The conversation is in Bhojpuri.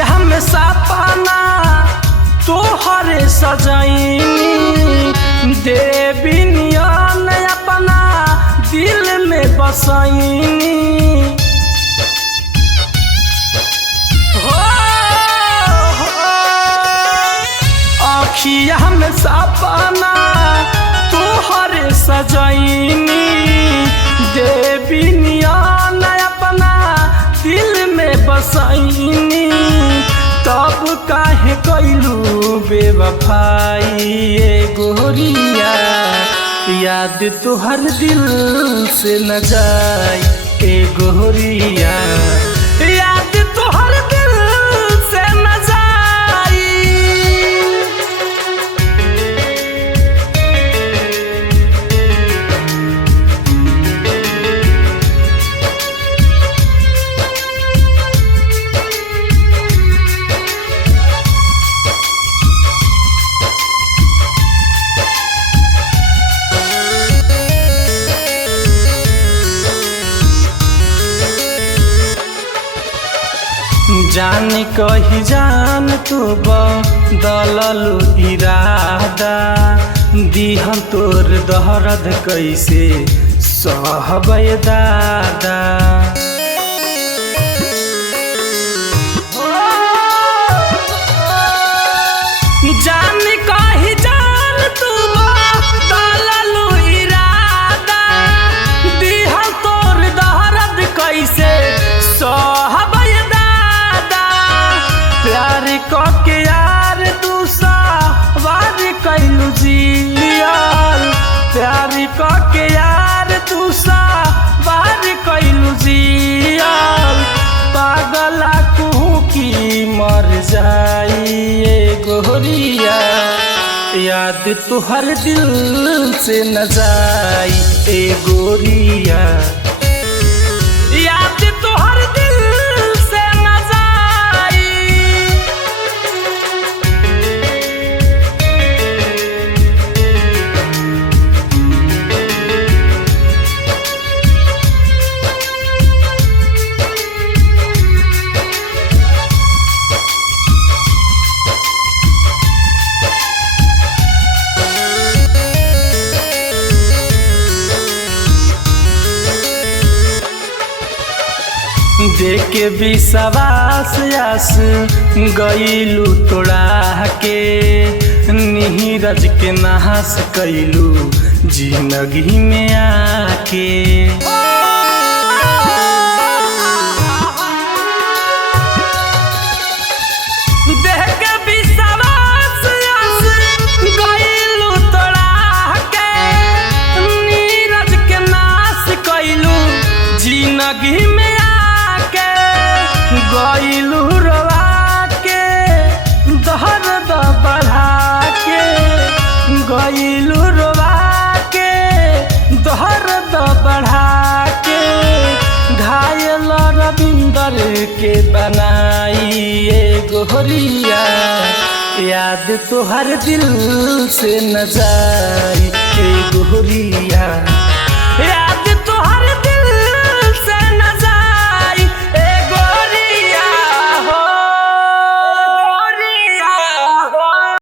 अखिया में सपना तोहरे सजैनी देवी नियन अपना दिल में बसैनी अखिया में सपना तोहरे सजैनी देवी नियन अपना दिल में बसैनी तब काहे कैलू बेवफाई गोरिया याद तोहर दिल से न जाए गोरिया याद तोहर दिल से न जाए। जानी कही जान तू बदललू इरादा दिहन तोर दहरद कैसे सहबै दादा जानी कही जान तू बदललू इरादा दिहन तोर दहरद कैसे सहबै प्यार के यार दूसवार कैलू जियल प्यार के यार दूसवार कैलू जियल पागला कहूँ की मर जाइए गोरिया याद तुहर दिल से न जाई गोरिया याद तुहर दिल से न जाई। देके विश्वास आस गईलू तोड़ा के नीरज के नाश कैलू जिंदगी में आके देके विश्वास आस गईलू तोड़ा के नीरज के नाश कैलू जिंदगी में गईलू रवा के दर्द बढ़ा के गईलू रवा के दर्द बढ़ा के घायल रविंदर के बनाइए गोरिया याद तोहर दिल से न जाए